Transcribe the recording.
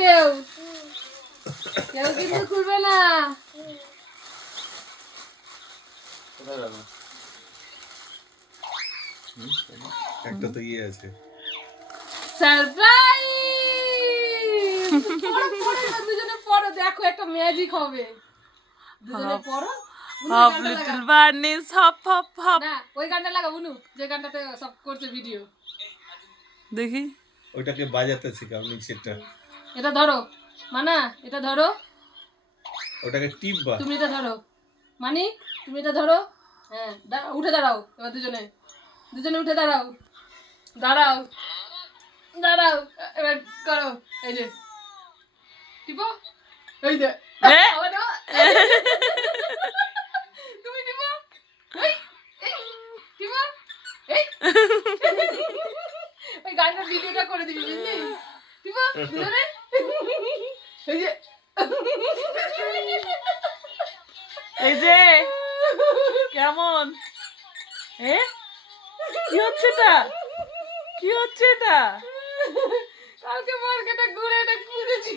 কেউ কেউ কিন্তু খুলবে না। একটা তো ইয়ে আছে সারপ্রাইজ। দুজনে পড়ো, দেখো একটা ম্যাজিক হবে। দুজনে পড়ো। Hop little Burnes hop hop hop. না ওই গানটা লাগা বুনু, যে গানটাতে সব করছে ভিডিও। দেখি ওইটাকে বাজাতে শেখাও নিচেরটা। এটা ধরো মানা, এটা ধরো, ওটাকে টিপবা। তুমি এটা ধরো মানি, তুমি এটা ধরো। হ্যাঁ উঠে দাঁড়াও এবার দুজনে, দুজনে উঠে দাঁড়াও, দাঁড়াও দাঁড়াও এবার করো। এই যে টিপো, এই যে আবার দাও। তুমি টিপো, এই এই টিপো, এই ওই গানটার ভিডিওটা করে দিবি বুঝলি? টিপো দুজনে, এই যে এই যে কেমন কি হচ্ছে এটা, কি হচ্ছে এটা? কালকে মার্কেটে ঘুরে এটা খুঁজেছি।